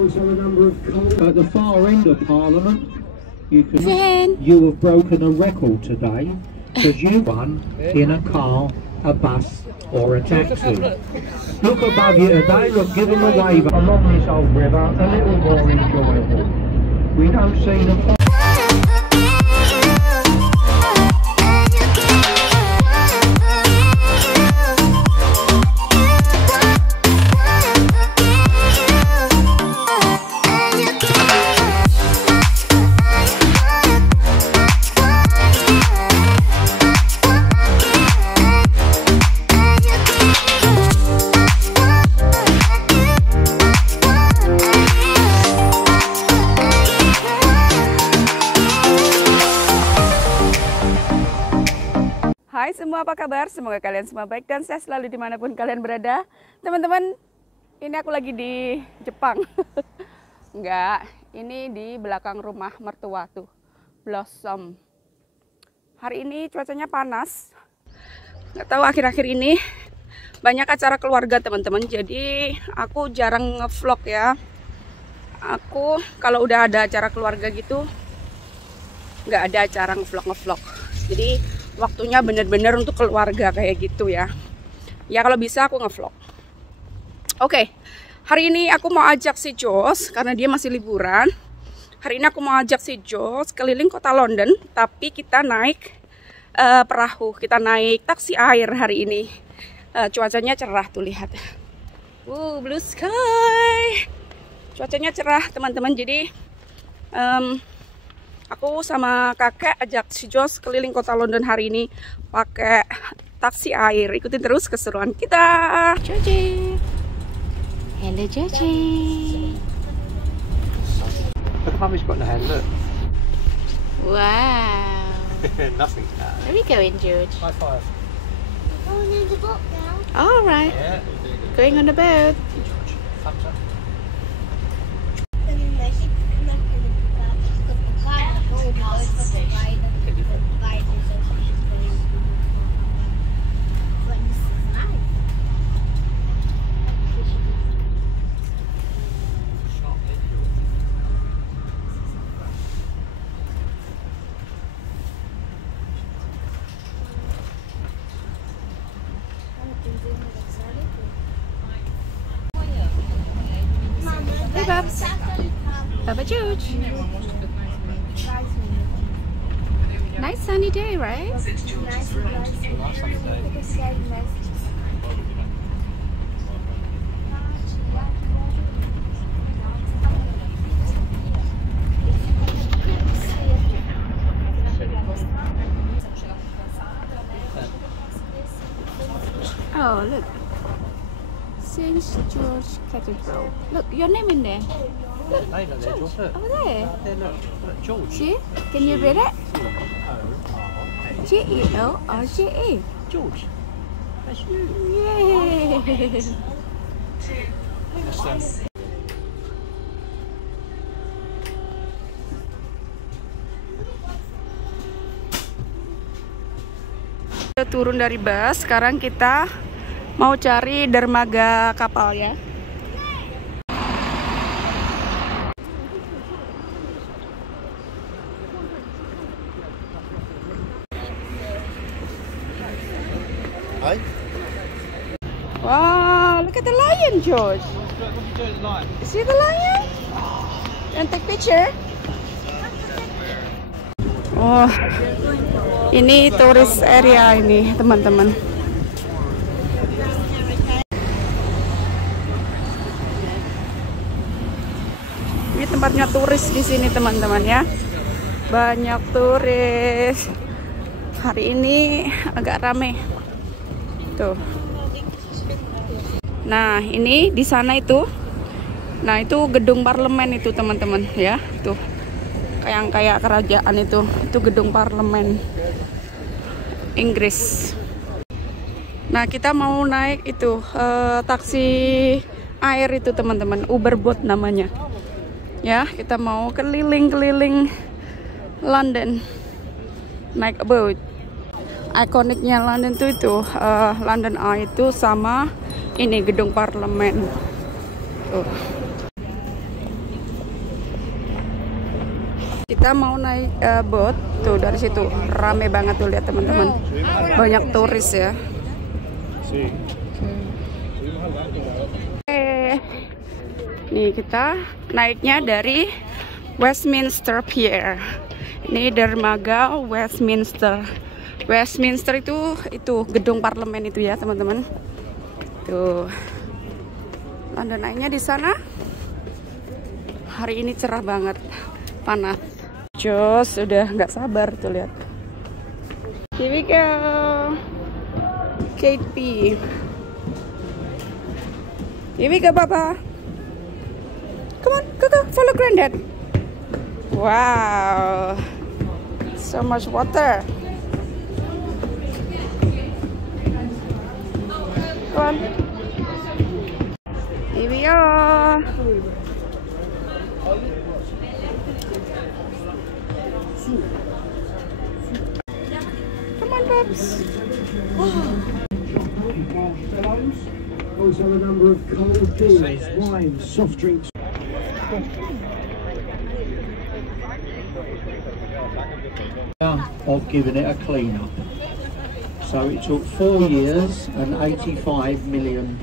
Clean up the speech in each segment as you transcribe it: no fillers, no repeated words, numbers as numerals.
At the far end of Parliament, you have broken a record today because you won in a car, a bus or a taxi. Look above you today, look, give them a wave along this old river, a little more enjoyable. We don't see them. Hai semua, apa kabar? Semoga kalian semua baik dan sehat selalu dimanapun kalian berada. Teman-teman, ini aku lagi di Jepang. Enggak, ini di belakang rumah mertua tuh, Blossom. Hari ini cuacanya panas. Nggak tahu akhir-akhir ini banyak acara keluarga teman-teman. Jadi aku jarang ngevlog ya. Aku kalau udah ada acara keluarga gitu, nggak ada acara ngevlog. Jadi waktunya bener-bener untuk keluarga kayak gitu ya. Ya kalau bisa aku ngevlog. Oke, hari ini aku mau ajak si Jos karena dia masih liburan. Hari ini aku mau ajak si Jos keliling kota London, tapi kita naik perahu, kita naik taksi air hari ini. Cuacanya cerah tuh, lihat. Blue sky. Cuacanya cerah teman-teman. Jadi aku sama kakek ajak si Jos keliling kota London hari ini pakai taksi air. Ikutin terus keseruan kita. Joji. Hello Joji. Look, Mummy's got no hand, look. Wow. Nothing's bad. Where are we going, George? High five. Going in the boat now. All right. Yeah. Going on the boat. Thumbs up. Hey, Babs. Papa George. Nice sunny day, right? Oh, look. St. George Cathedral. Look, your name in there. Look, George. Over there. Look, George. See? Can you read it? George. George. That's you. Yay! Kita turun dari bus, sekarang kita mau cari dermaga kapal ya. Hey? Wow, look at the lion, George. See the lion? And take picture? Oh, ini tourist area ini, teman-teman. Ini tempatnya turis di sini, teman-teman ya. Banyak turis. Hari ini agak rame. Tuh. Nah, ini di sana itu. Nah, itu gedung parlemen itu, teman-teman ya. Tuh. Kayak kerajaan itu gedung parlemen Inggris. Nah, kita mau naik itu taksi air itu, teman-teman, Uber boat namanya. Ya, kita mau keliling-keliling London naik boat. Ikoniknya London tuh itu London Eye itu sama ini gedung parlemen. Tuh. Kita mau naik boat tuh dari situ, rame banget tuh, lihat teman-teman, banyak turis ya. Nih kita naiknya dari Westminster Pier. Ini dermaga Westminster. Westminster itu gedung parlemen itu ya teman-teman. Tuh, London Eye-nya di sana. Hari ini cerah banget, panas. Jos, udah nggak sabar tuh lihat. Here we go, Kate P. Here we go, Papa. Come on, go, follow Granddad. Wow, so much water. Come on. Here we are. Come on, Pops. Also a number of cold beers, wine, soft drinks. Of giving it a clean up. So it took 4 years and £85 million.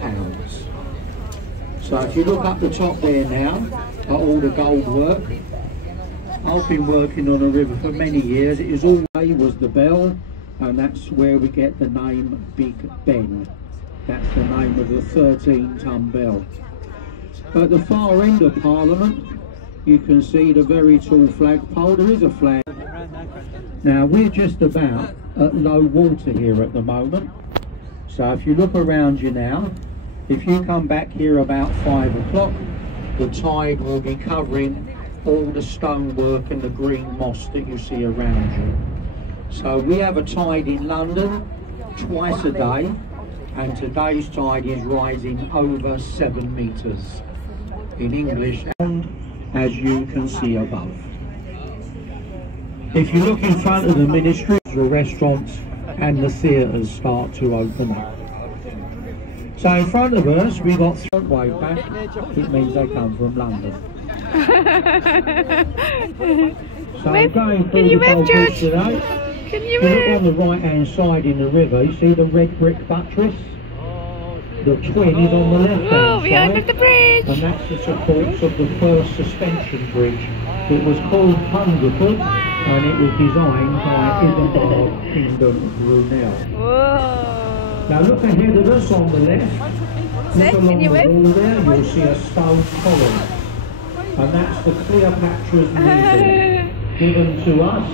So if you look up the top there now at all the gold work, I've been working on a river for many years. It is always the bell, and that's where we get the name Big Ben. That's the name of the 13-ton bell. At the far end of Parliament, you can see the very tall flagpole. There is a flag. Now we're just about at low water here at the moment. So if you look around you now, if you come back here about 5 o'clock, the tide will be covering all the stonework and the green moss that you see around you. So we have a tide in London twice a day, and today's tide is rising over 7 meters. In English, as you can see above. If you look in front of the ministry, the restaurants and the theatres start to open up. So in front of us, we got front wave back. It means they come from London. So Wave. going Can you through the wave, Gold George? Bridge today. Can you If you look wave? on the right-hand side in the river, you see the red brick buttress. The twin is on the left-hand Oh, we are side, under the bridge. and that's the supports of the first suspension bridge. It was called Hungerford, and it was designed by Isambard Kingdom Brunel. Whoa. Now look ahead of us on the left. Say, Look can along you the wave? wall there, you'll see a stone column, and that's the Cleopatra's Needle, given to us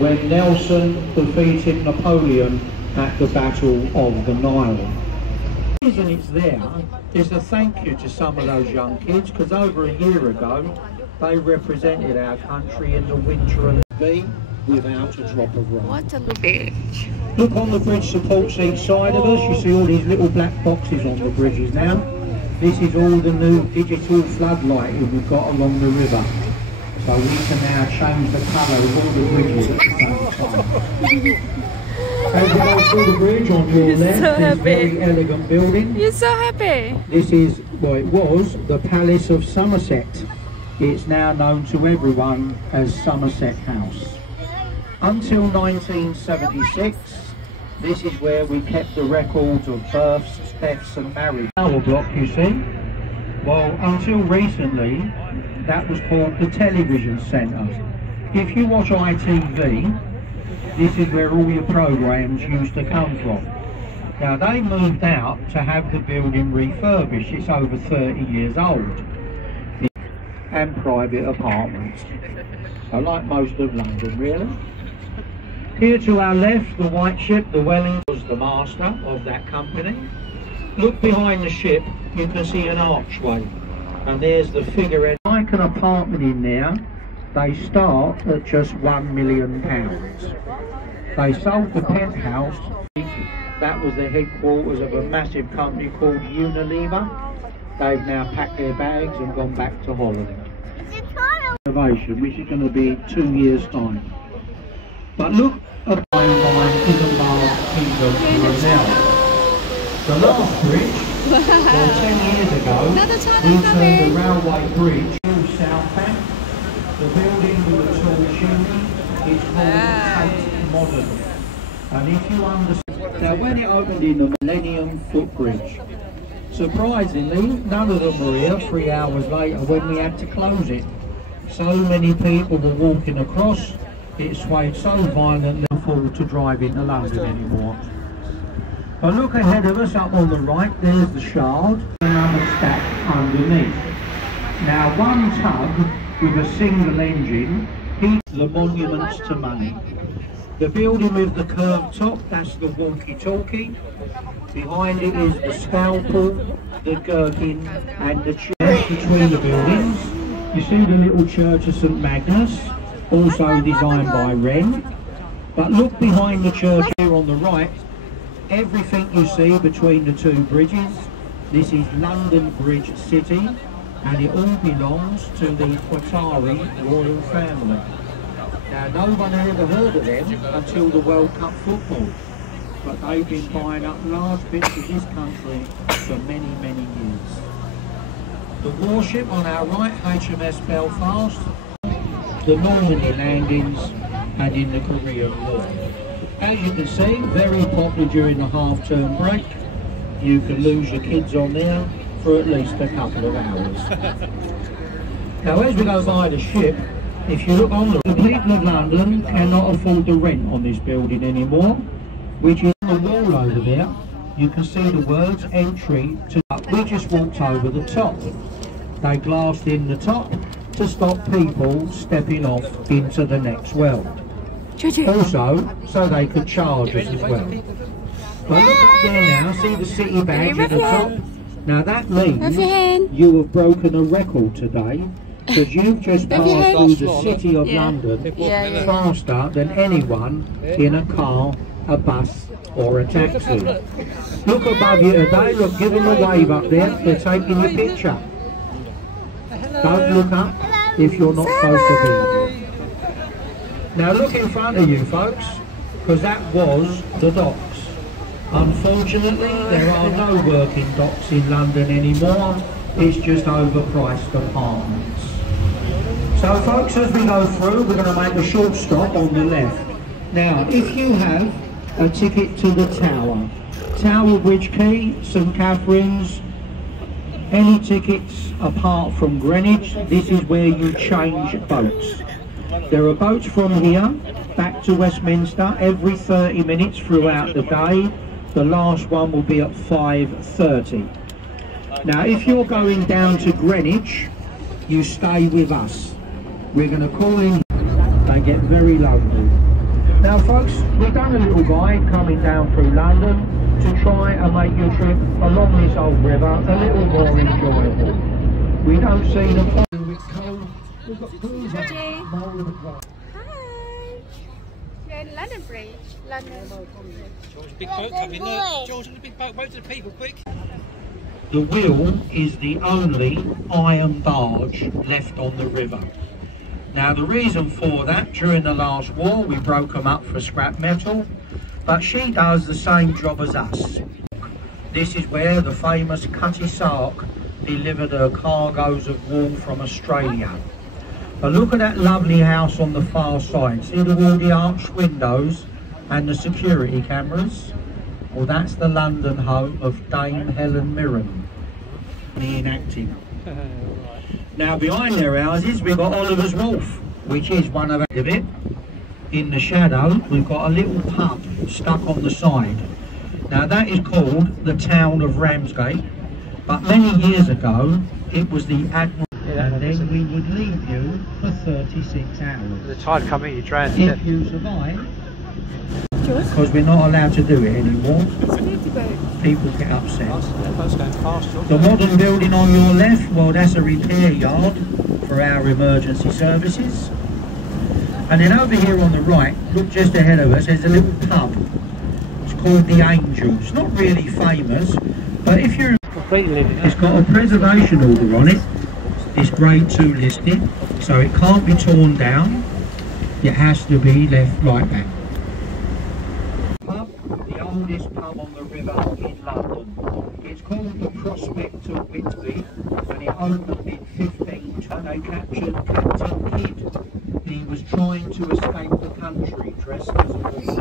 when Nelson defeated Napoleon at the Battle of the Nile. The reason it's there is a thank you to some of those young kids, because over a year ago they represented our country in the winter and be without a drop of rain. What a bridge. Look on the bridge supports each side of us. You see all these little black boxes on the bridges now. This is all the new digital floodlighting we've got along the river. So we can now change the colour of all the bridges at the same time. As you go through the bridge on your left, so this happy. very elegant building. You're so happy. This is, well, it was the Palace of Somerset. It's now known to everyone as Somerset House. Until 1976, this is where we kept the records of births, deaths and marriages. Tower block, you see. Well, until recently, that was called the Television Centre. If you watch ITV, this is where all your programmes used to come from. Now they moved out to have the building refurbished. It's over 30 years old. And private apartments. So like most of London, really. Here to our left, the white ship, the Welling, was the master of that company. Look behind the ship, you can see an archway. And there's the figurehead. Like an apartment in there, they start at just £1 million. They sold the penthouse. That was the headquarters of a massive company called Unilever. They've now packed their bags and gone back to Holland. Renovation, which is going to be 2 years' time. But look at the line Isambard Kingdom Brunel. The last bridge, well, 10 years ago, we turned the railway bridge to South Bank. The building with the tall it's called Tate Modern. And if you understand, now when it opened in the Millennium Footbridge, surprisingly, none of them were here 3 hours later when we had to close it. So many people were walking across, it swayed so violently they couldn't afford to drive into London anymore. But look ahead of us up on the right, there's the Shard, another stack underneath. Now one tug with a single engine heats the monuments to money. The building with the curved top, that's the walkie-talkie. Behind it is the scalpel, the gherkin and the church between the buildings. You see the little church of St Magnus, also designed by Wren. But look behind the church here on the right, everything you see between the two bridges, this is London Bridge City, and it all belongs to the Qatari royal family. Now no one had ever heard of them until the World Cup football, but they've been buying up large bits of this country for many, many years. The warship on our right, HMS Belfast, the Normandy landings and in the Korean War. As you can see, very popular during the half-term break. You can lose your kids on there for at least a couple of hours. Now as we go by the ship, if you look on the people of London cannot afford the rent on this building anymore, which is on the wall over there. You can see the words entry to. We just walked over the top. They glassed in the top to stop people stepping off into the next world. Also, so they could charge us as well. But look up there now, see the city badge at the top? Now that means you have broken a record today, because you've just passed through the city of London faster than anyone in a car, a bus or a taxi. Look above you today, look, give them a wave up there, they're taking your picture. Don't look up if you're not supposed to be. Now look in front of you folks, because that was the docks. Unfortunately, there are no working docks in London anymore, it's just overpriced apartments. So folks, as we go through, we're going to make a short stop on the left. Now, if you have a ticket to the Tower Bridge Quay, St Catherine's, any tickets apart from Greenwich, this is where you change boats. There are boats from here back to Westminster every 30 minutes throughout the day. The last one will be at 5:30. Now if you're going down to Greenwich, you stay with us. We're going to call in. They get very lonely. Now folks, we've done a little guide coming down through London to try and make your trip along this old river a little more enjoyable. We don't see the problem with cold. We've got pools up all over the place. Hi. You're in London Bridge. London. George, big boat coming there. George, the big boat. Wave to the people, quick. The wheel is the only iron barge left on the river. Now the reason for that, during the last war we broke them up for scrap metal, but she does the same job as us. This is where the famous Cutty Sark delivered her cargoes of wool from Australia. But look at that lovely house on the far side. See all the arched windows and the security cameras? Well, that's the London home of Dame Helen Mirren in acting. Now behind their houses we've got Oliver's Wharf, which is one of it. In the shadow we've got a little pub stuck on the side. Now that is called the town of Ramsgate, but many years ago it was the Admiral, and then we would leave you for 36 hours. The tide coming, you drowned. If you survive, because we're not allowed to do it anymore, people get upset. The modern building on your left, well that's a repair yard for our emergency services. And then over here on the right, look just ahead of us, there's a little pub. It's called the Angel. It's not really famous, but if you're... It's got a preservation order on it. It's grade 2 listed, so it can't be torn down. It has to be left like that. The oldest pub on the river in London. It's called the Prospect of Whitby, and it opened in 1520. They captured Captain Kidd, he was trying to escape the country dressed as a woman. He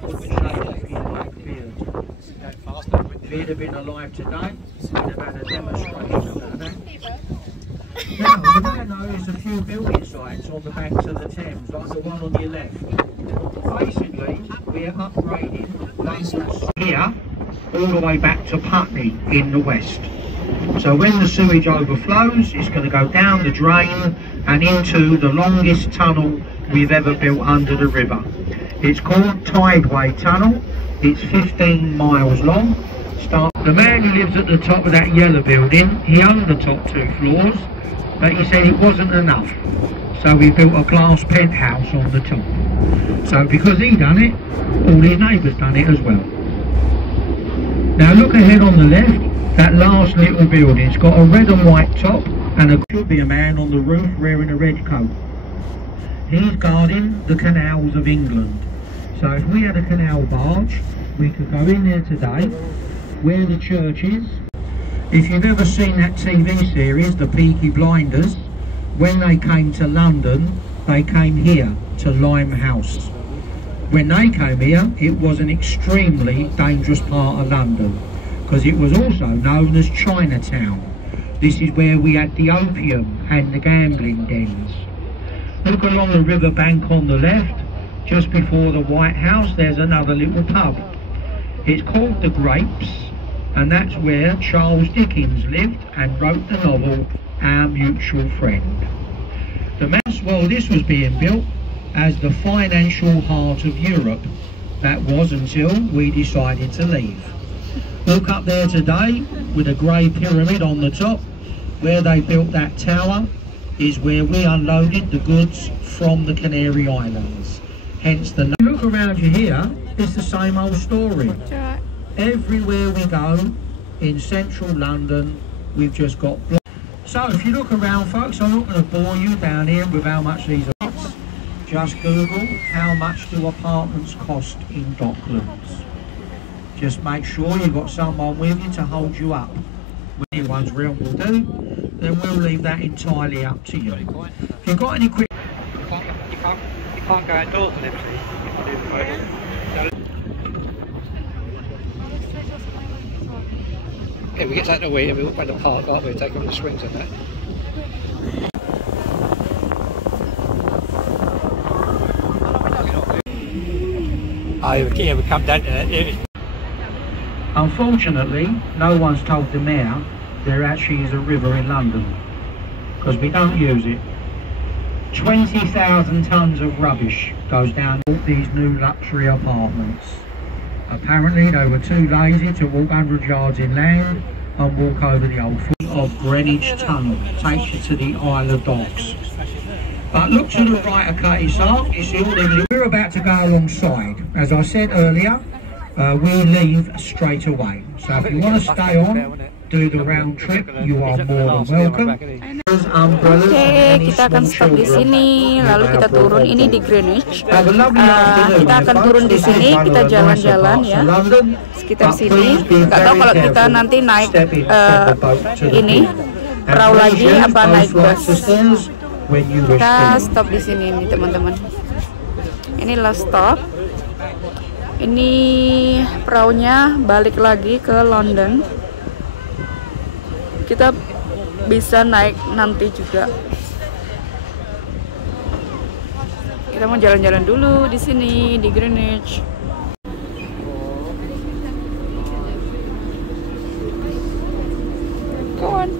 couldn't shave off his black beard. If he'd have been alive today, he'd have had a demonstration about that. Now, you might notice a few building sites on the banks of the Thames, like the one on your left. Basically, we're upgrading London's here all the way back to Putney in the west. So when the sewage overflows, it's going to go down the drain and into the longest tunnel we've ever built under the river. It's called Tideway Tunnel. It's 15 miles long. The man who lives at the top of that yellow building, he owned the top 2 floors, but he said it wasn't enough. So we built a glass penthouse on the top. So because he done it, all his neighbours done it as well. Now look ahead on the left, that last little building. It's got a red and white top and there should be a man on the roof wearing a red coat. He's guarding the canals of England. So if we had a canal barge, we could go in there today, where the church is. If you've ever seen that TV series, The Peaky Blinders, when they came to London, they came here to Limehouse. When they came here, it was an extremely dangerous part of London, because it was also known as Chinatown. This is where we had the opium and the gambling dens. Look along the river bank on the left, just before the White House, there's another little pub. It's called The Grapes, and that's where Charles Dickens lived and wrote the novel Our Mutual Friend. Well, this was being built as the financial heart of Europe. That was until we decided to leave. Look up there today with a grey pyramid on the top. Where they built that tower is where we unloaded the goods from the Canary Islands. Hence the name. Look around you here, it's the same old story. Everywhere we go in central London, we've just got blocks. So if you look around, folks, I'm not going to bore you down here with how much these are. Just Google how much do apartments cost in Docklands. Just make sure you've got someone with you to hold you up. When anyone's real will do, then we'll leave that entirely up to you. If you've got any quick... You can't go outdoors with Edisi. Yeah, we get out of the way and we walk by the park, aren't we? Take on the swings and that. Oh, yeah, we come down to that. Yeah. Unfortunately, no one's told the mayor there actually is a river in London, because we don't use it. 20,000 tonnes of rubbish goes down all these new luxury apartments. Apparently they were too lazy to walk 100 yards inland and walk over the old foot of Greenwich Tunnel. Takes you to the Isle of Dogs. But look to the right of Cutty's Ark, you see all them. We're about to go alongside. As I said earlier, we leave straight away. So if you want to stay on, do the round trip, you are more than welcome. Oke, kita akan stop di sini, lalu kita turun ini di Greenwich. Kita akan turun di sini, kita jalan-jalan ya, sekitar sini. Nggak tahu kalau kita nanti naik ini perahu lagi apa naik bus. Kita stop di sini nih teman-teman. Ini last stop. Ini perahunya balik lagi ke London. Kita bisa naik nanti juga. Kita mau jalan-jalan dulu di sini di Greenwich. Go on.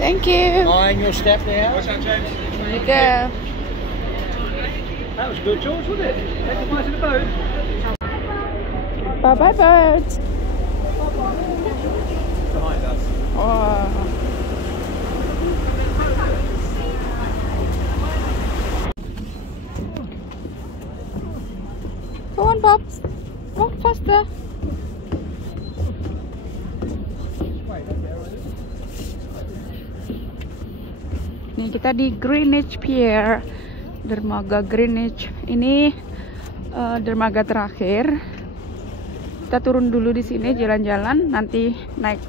Thank you. Mind your step there. What's that, James? There you go. That was good, George, wasn't it? Take the place in the boat. Bye bye birds. Behind us. Oh. Go on, Bobs. Walk faster. Nih kita di Greenwich Pier, dermaga Greenwich. Ini dermaga terakhir. Kita turun dulu di sini, jalan-jalan, nanti naik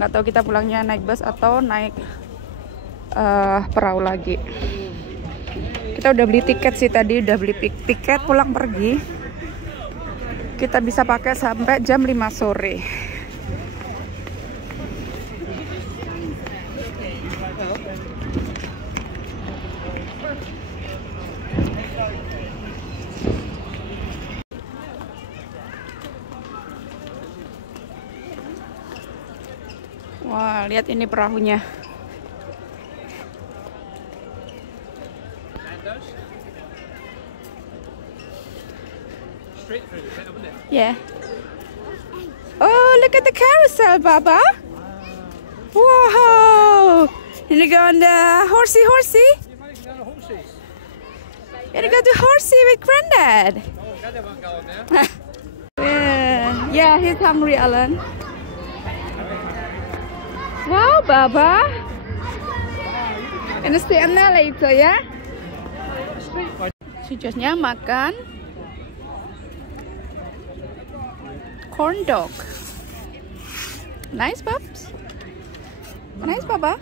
Nggak tahu kita pulangnya naik bus atau naik perahu lagi. Kita udah beli tiket sih tadi, udah beli tiket pulang pergi. Kita bisa pakai sampai jam 5 sore. Wah, lihat ini perahunya. Yeah. Oh, look at the carousel, Baba. Wow. You go on the horsey. You go to horsey with Granddad. Yeah, he's hungry, Alan. Wow, Baba. Gonna stay on there later, ya? Sejujurnya makan corn dog. Nice, Babs. Nice, Baba.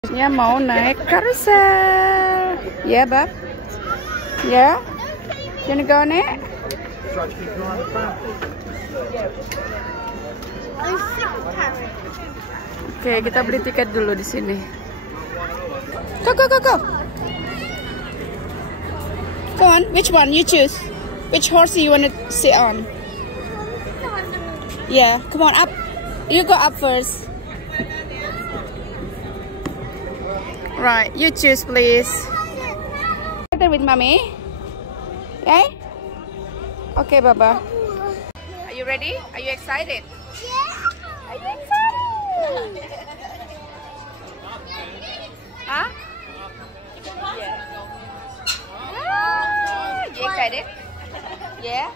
Sejujurnya mau naik carousel. Ya, Bab. Ya. Gonna go on it? Oke, kita beli tiket dulu di sini. Go. Go on, which one you choose? Which horse you want to sit on? Yeah, come on up. You go up first. Right, you choose please. Together with mommy. Okay? Okay, Baba. Are you ready? Are you excited? Are you excited? Huh? Yeah. You excited? Yeah?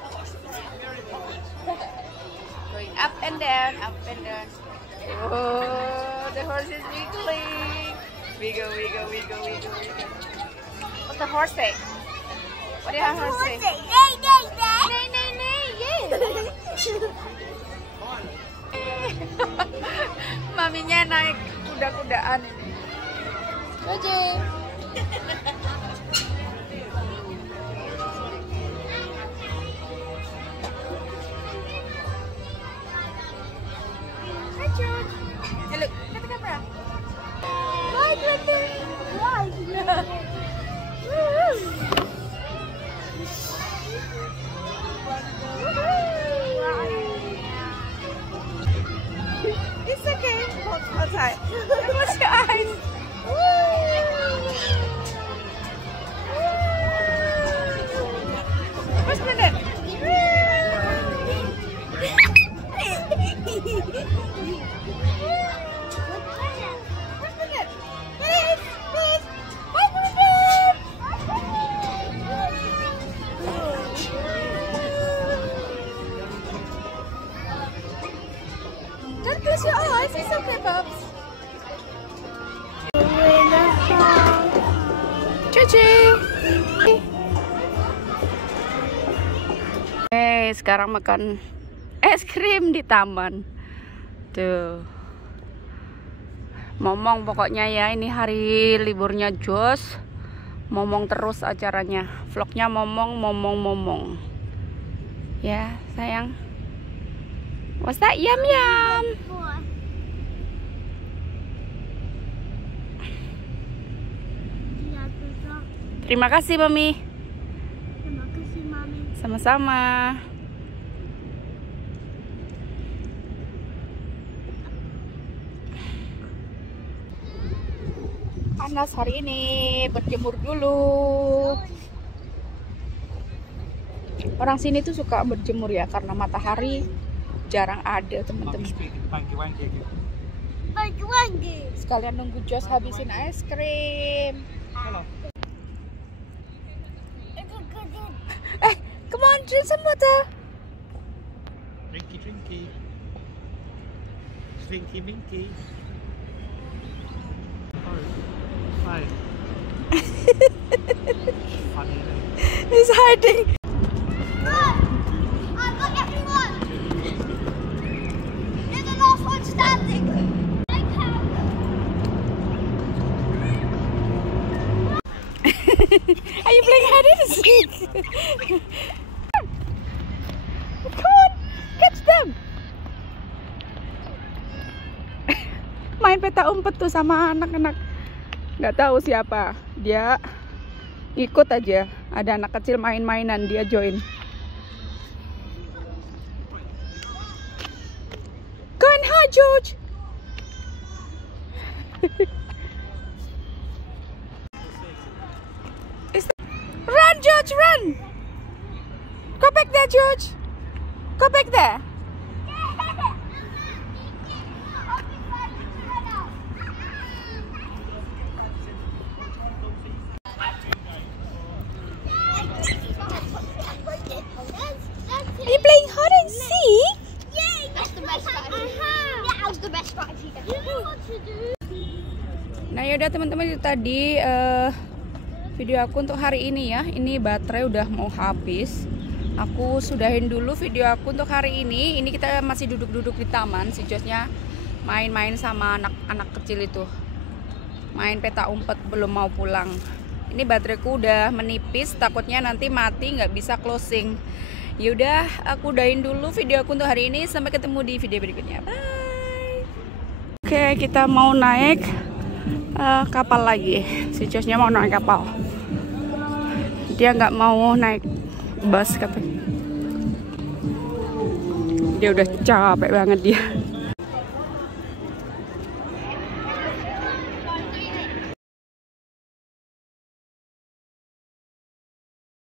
Going up and down, up and down. Oh, the horse is wiggling. Wiggle. What's the horse say? What did the horse say? Nay. Yeah. Maminya naik kuda-kudaan ini. Ajak. Hey, look at the camera. Bye, Grandma. It's okay. Hold tight. Close your eyes. Where's Brendan? Don't close your eyes. It's okay, Pops. Cuci. Sekarang makan es krim di taman. Tuh. Momong pokoknya ya, ini hari liburnya Jos. Momong terus acaranya. Vlognya momong. Ya, sayang. What's that? Yum. Terima kasih, Mami. Terima kasih, Mami. Sama-sama. Panas hari ini, berjemur dulu. Orang sini tuh suka berjemur ya, karena matahari jarang ada, teman-teman. Sekalian nunggu Jos habisin es krim. Come on, drink some water. Drinky. Slinky minky. Hi. Funny, isn't it? He's hiding. I got your Are you playing hide and seek? Come on, catch them. Main peta umpet tuh sama anak-anak. Nggak tahu siapa. Dia ikut aja. Ada anak kecil main-mainan, dia join. Go and hide, George. Run, George, run. Go back there, George. Go back there. Are you playing hide and seek? That's the best strategy. That was the best strategy. You know what to do. Nah yaudah teman-teman, itu tadi video aku untuk hari ini ya. Ini baterai udah mau habis. Aku sudahin dulu video aku untuk hari ini. Ini kita masih duduk-duduk di taman. Si Josnya main-main sama anak-anak kecil itu. Main peta umpet, belum mau pulang. Ini bateraiku udah menipis, takutnya nanti mati nggak bisa closing. Yaudah, aku udahin dulu video aku untuk hari ini. Sampai ketemu di video berikutnya. Bye. Oke, kita mau naik kapal lagi. Si Josnya mau naik kapal. Dia nggak mau naik bus katanya. Dia udah capek banget dia.